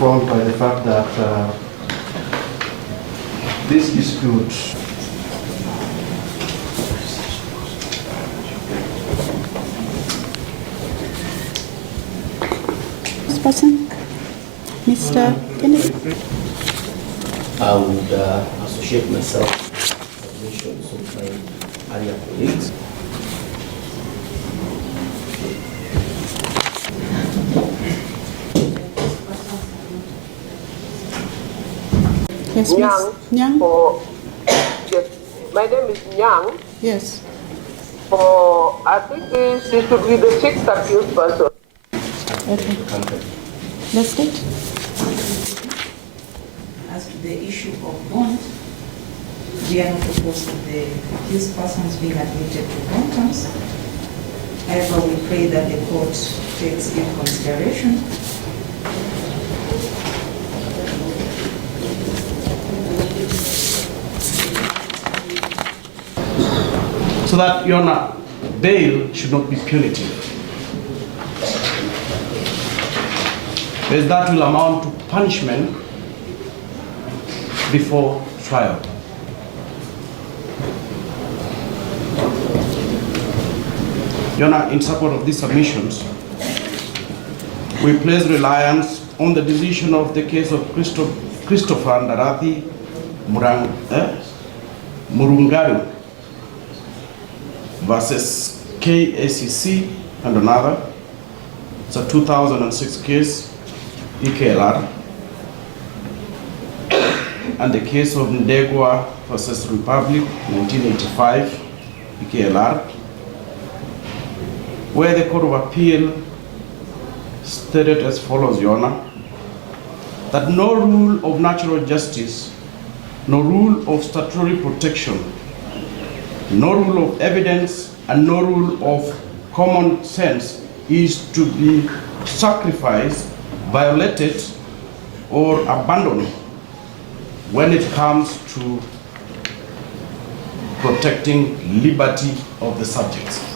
informed by the fact that this dispute Person, Mr. Kennedy. I would associate myself with submissions of my earlier colleagues. Yes, Nyang. Nyang. Yes, my name is Nyang. Yes. I think this should be the sixth accused person. Okay. That's it. As to the issue of bond, we are not opposed to the accused persons being admitted to bond terms. However, we pray that the court takes in consideration so that Your Honor, bail should not be punitive, as that will amount to punishment before trial. Your Honor, in support of these submissions, we place reliance on the decision of the case of Christopher Ndarathi Murungaru versus KACC and another. It's a 2006 case, EKLR, and the case of Ndegwa versus Republic, 1985, EKLR, where the Court of Appeal stated as follows, Your Honor, that no rule of natural justice, no rule of statutory protection, no rule of evidence, and no rule of common sense is to be sacrificed, violated, or abandoned when it comes to protecting liberty of the subjects.